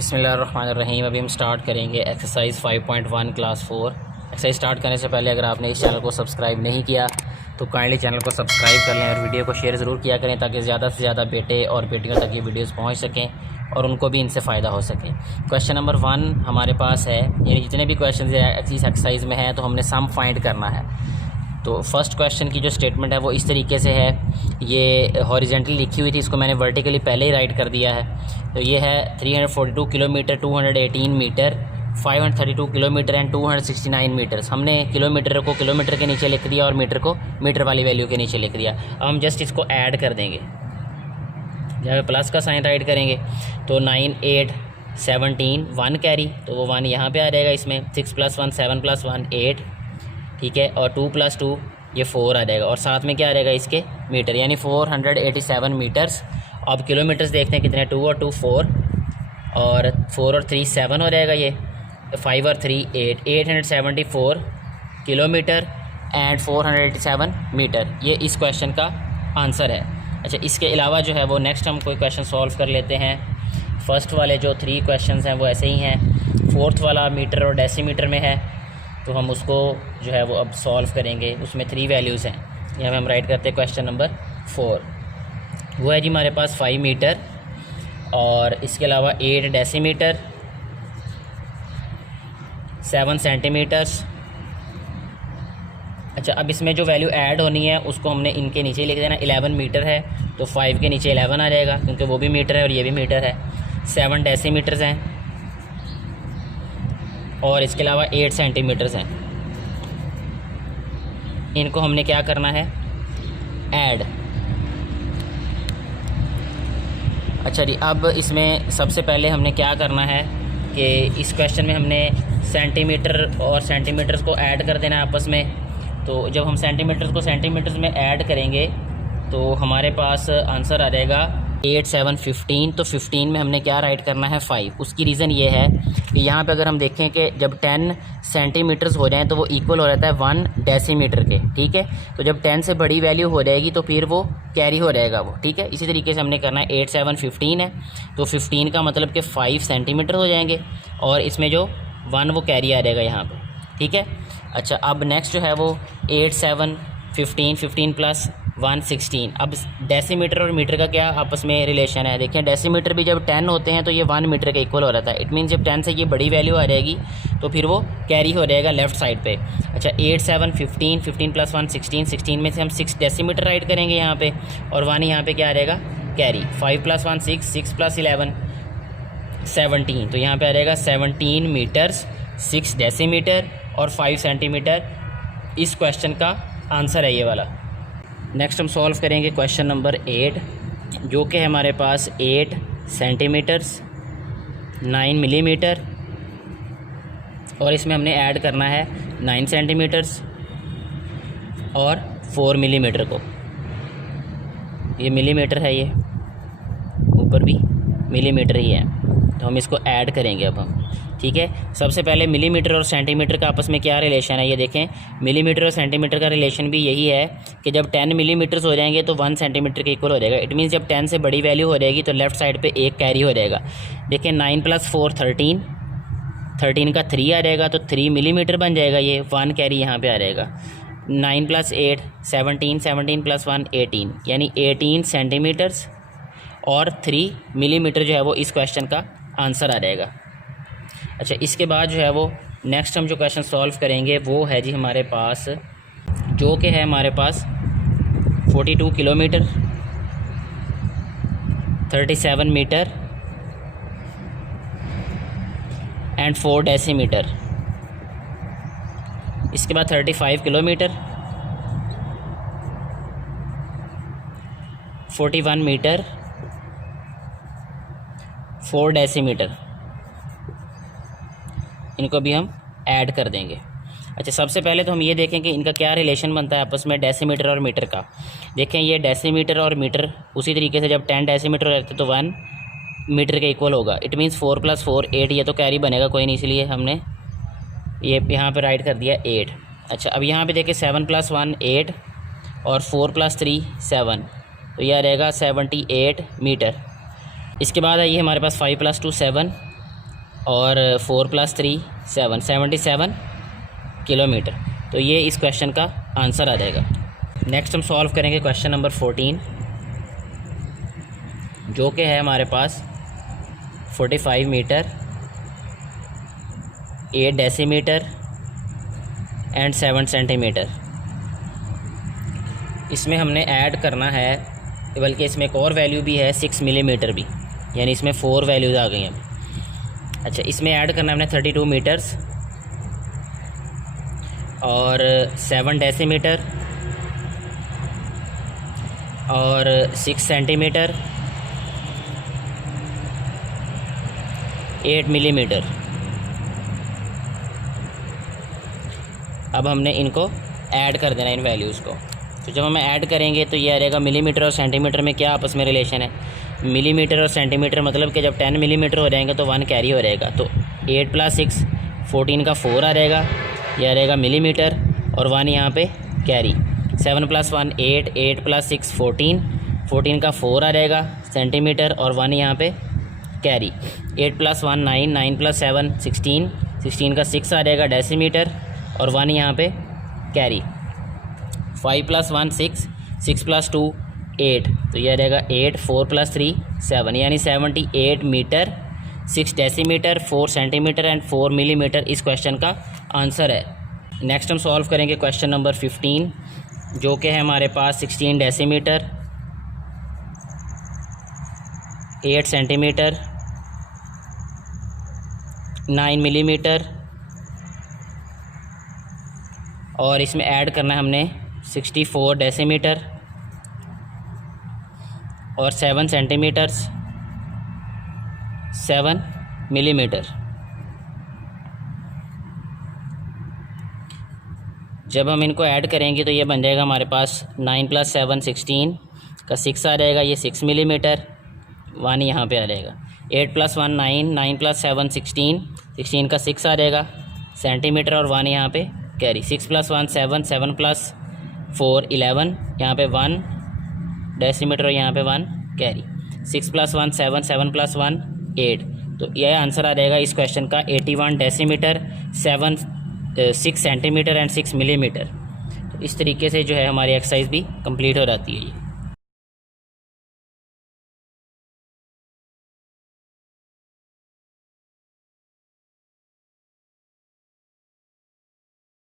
बिस्मिल्लाहिर्रहमानिर्रहीम। अभी हम स्टार्ट करेंगे एक्सरसाइज 5.1 क्लास 4। एक्सरसाइज स्टार्ट करने से पहले अगर आपने इस चैनल को सब्सक्राइब नहीं किया तो काइंडली चैनल को सब्सक्राइब कर लें और वीडियो को शेयर ज़रूर किया करें ताकि ज़्यादा से ज़्यादा बेटे और बेटियों तक ये वीडियोज़ पहुँच सकें और उनको भी इनसे फ़ायदा हो सके। क्वेश्चन नंबर 1 हमारे पास है, यानी जितने भी क्वेश्चन इस एक्सरसाइज में हैं तो हमने सम फाइंड करना है। तो फर्स्ट क्वेश्चन की जो स्टेटमेंट है वो इस तरीके से है, ये हॉरिजेंटली लिखी हुई थी, इसको मैंने वर्टिकली पहले ही राइट कर दिया है। तो ये है 342 kilometre, 218 metre, 532 kilometre and 269 metres. हमने किलोमीटर को किलोमीटर के नीचे लिख दिया और मीटर को मीटर वाली वैल्यू के नीचे लिख दिया। अब हम जस्ट इसको ऐड कर देंगे, जहाँ पे प्लस का साइन राइट करेंगे तो 9 8 17 1 कैरी, तो वो 1 यहाँ पे आ जाएगा इसमें। 6 + 1 7 + 1 8, ठीक है, और 2 + 2 ये 4 आ जाएगा और साथ में क्या आ जाएगा इसके मीटर, यानी 487 मीटर्स। अब किलोमीटर्स देखते हैं कितने, 2 और 2 4 और 4 और 3 7 हो जाएगा, ये 5 और 3 8, 874 किलोमीटर एंड 487 मीटर। ये इस क्वेश्चन का आंसर है। अच्छा, इसके अलावा जो है वो नेक्स्ट हम कोई क्वेश्चन सॉल्व कर लेते हैं। फर्स्ट वाले जो 3 क्वेश्चंस हैं वो ऐसे ही हैं। फोर्थ वाला मीटर और डेसीमीटर में है, तो हम उसको जो है वो अब सॉल्व करेंगे। उसमें 3 वैल्यूज़ हैं, यहाँ पे हम राइट करते हैं क्वेश्चन नंबर 4। वो है जी हमारे पास 5 मीटर और इसके अलावा 8 डेसीमीटर, 7 सेंटीमीटर्स। अच्छा, अब इसमें जो वैल्यू ऐड होनी है उसको हमने इनके नीचे लिख देना। 11 मीटर है तो 5 के नीचे 11 आ जाएगा क्योंकि वो भी मीटर है और ये भी मीटर है। 7 डेसीमीटर्स हैं और इसके अलावा 8 सेंटीमीटर्स हैं। इनको हमने क्या करना है, ऐड। अच्छा जी, अब इसमें सबसे पहले हमने क्या करना है कि इस क्वेश्चन में हमने सेंटीमीटर और सेंटीमीटर्स को ऐड कर देना है आपस में। तो जब हम सेंटीमीटर्स को सेंटीमीटर्स में ऐड करेंगे तो हमारे पास आंसर आ जाएगा 8 7 15। तो 15 में हमने क्या राइट करना है, 5। उसकी रीज़न ये है कि यहाँ पे अगर हम देखें कि जब 10 सेंटीमीटर्स हो जाएं तो वो इक्वल हो जाता है 1 डेसीमीटर के, ठीक है। तो जब 10 से बड़ी वैल्यू हो जाएगी तो फिर वो कैरी हो जाएगा वो, ठीक है। इसी तरीके से हमने करना है। 8 7 15 है तो 15 का मतलब कि 5 सेंटीमीटर हो जाएंगे और इसमें जो 1 वो कैरी आ जाएगा यहाँ पर, ठीक है। अच्छा, अब नेक्स्ट जो है वो 8 7 15 15 + 1 16। अब डेसीमीटर और मीटर का क्या आपस में रिलेशन है, देखिए डेसीमीटर भी जब 10 होते हैं तो ये 1 मीटर के इक्वल हो जाता है। इट मीन जब 10 से ये बड़ी वैल्यू आ जाएगी तो फिर वो कैरी हो जाएगा लेफ़्ट साइड पे। अच्छा, 8 7 15 15 + 1 16, 16 में से हम 6 डेसीमीटर राइट करेंगे यहाँ पे और 1 यहाँ पे क्या आ जाएगा, कैरी। 5 + 1 6, 6 + 11 17, तो यहाँ पे आ जाएगा 17 मीटर्स, 6 डेसीमीटर और 5 सेंटीमीटर। इस क्वेश्चन का आंसर है ये वाला। नेक्स्ट हम सॉल्व करेंगे क्वेश्चन नंबर 8, जो कि है हमारे पास 8 सेंटीमीटर्स, 9 मिलीमीटर और इसमें हमने ऐड करना है 9 सेंटीमीटर्स और 4 मिलीमीटर को। ये मिलीमीटर है, ये ऊपर भी मिलीमीटर ही है, तो हम इसको ऐड करेंगे अब हम, ठीक है। सबसे पहले मिलीमीटर और सेंटीमीटर का आपस में क्या रिलेशन है, ये देखें। मिलीमीटर और सेंटीमीटर का रिलेशन भी यही है कि जब 10 मिलीमीटर्स हो जाएंगे तो 1 सेंटीमीटर के इक्वल हो जाएगा। इट मीन्स जब 10 से बड़ी वैल्यू हो जाएगी तो लेफ़्ट साइड पे 1 कैरी हो जाएगा। देखें 9 + 4 13, 13 का 3 आ जाएगा तो 3 मिलीमीटर बन जाएगा, ये 1 कैरी यहाँ पर आ जाएगा। 9 + 8 17, 17 + 1 18, यानी 18 सेंटीमीटर्स और 3 मिलीमीटर जो है वो इस क्वेश्चन का आंसर आ जाएगा। अच्छा, इसके बाद जो है वो नेक्स्ट हम जो क्वेश्चन सॉल्व करेंगे वो है जी हमारे पास, जो कि है हमारे पास 42 किलोमीटर, 37 मीटर एंड 4 डेसीमीटर। इसके बाद 35 किलोमीटर, 41 मीटर, 4 डेसीमीटर। इनको भी हम ऐड कर देंगे। अच्छा, सबसे पहले तो हम ये देखें कि इनका क्या रिलेशन बनता है आपस में डेसीमीटर और मीटर का। देखें ये डेसीमीटर और मीटर उसी तरीके से जब 10 डेसीमीटर रहते तो 1 मीटर के इक्वल होगा। इट मीन्स 4 + 4 8, ये तो कैरी बनेगा कोई नहीं, इसलिए हमने ये यहाँ पे राइट कर दिया 8। अच्छा, अब यहाँ पे देखें 7 + 1 8 और 4 + 3 7, तो यह रहेगा 78 मीटर। इसके बाद आइए हमारे पास 5 + 2 7 और 4 + 3 7 77 किलोमीटर। तो ये इस क्वेश्चन का आंसर आ जाएगा। नेक्स्ट हम सॉल्व करेंगे क्वेश्चन नंबर 14, जो कि है हमारे पास 45 मीटर 8 डेसीमीटर एंड 7 सेंटीमीटर। इसमें हमने ऐड करना है, बल्कि इसमें एक और वैल्यू भी है 6 मिलीमीटर भी, यानी इसमें 4 वैल्यूज़ आ गई हैं। अच्छा, इसमें ऐड करना हमने 32 मीटर्स और 7 डेसीमीटर और 6 सेंटीमीटर 8 मिलीमीटर। अब हमने इनको ऐड कर देना, इन वैल्यूज़ को। तो जब हम ऐड करेंगे तो ये आ जाएगा मिलीमीटर और सेंटीमीटर में क्या आपस में रिलेशन है। मिलीमीटर और सेंटीमीटर मतलब कि जब 10 मिलीमीटर हो जाएंगे तो 1 कैरी हो रहेगा। तो 8 + 6 14 का 4 आ जाएगा, ये आ जाएगा मिलीमीटर और 1 यहाँ पे कैरी। 7 + 1 8 8 + 6 14 14 का 4 आ जाएगा सेंटीमीटर और 1 यहाँ पे कैरी। 8 + 1 9 9 + 7 16 16 का 6 आ जाएगा डेसीमीटर और 1 यहाँ पे कैरी। 5 + 1 6 6 + 2 8, तो यह रहेगा 8 4 + 3 7, यानी 78 metre 6 decimetre 4 centimetre and 4 millimetre इस क्वेश्चन का आंसर है। नेक्स्ट हम सॉल्व करेंगे क्वेश्चन नंबर 15, जो कि है हमारे पास 16 डेसीमीटर 8 सेंटीमीटर 9 मिलीमीटर और इसमें ऐड करना है हमने 64 डेसीमीटर और 7 सेंटीमीटर्स 7 मिलीमीटर। जब हम इनको ऐड करेंगे तो ये बन जाएगा हमारे पास 9 + 7 16 का 6 आ जाएगा, ये 6 मिलीमीटर 1 यहाँ पे आ जाएगा। 8 + 1 9 9 + 7 16 16 का 6 आ जाएगा सेंटीमीटर और 1 यहाँ पे कैरी। 6 + 1 7 7 + 4 11, यहाँ पे 1 डेसीमीटर और यहाँ पे 1 कैरी। 6 + 1 7 7 + 1 8, तो यह आंसर आ जाएगा इस क्वेश्चन का 81 डेसीमीटर 6 सेंटीमीटर एंड 6 मिलीमीटर। तो इस तरीके से जो है हमारी एक्सरसाइज भी कंप्लीट हो जाती है।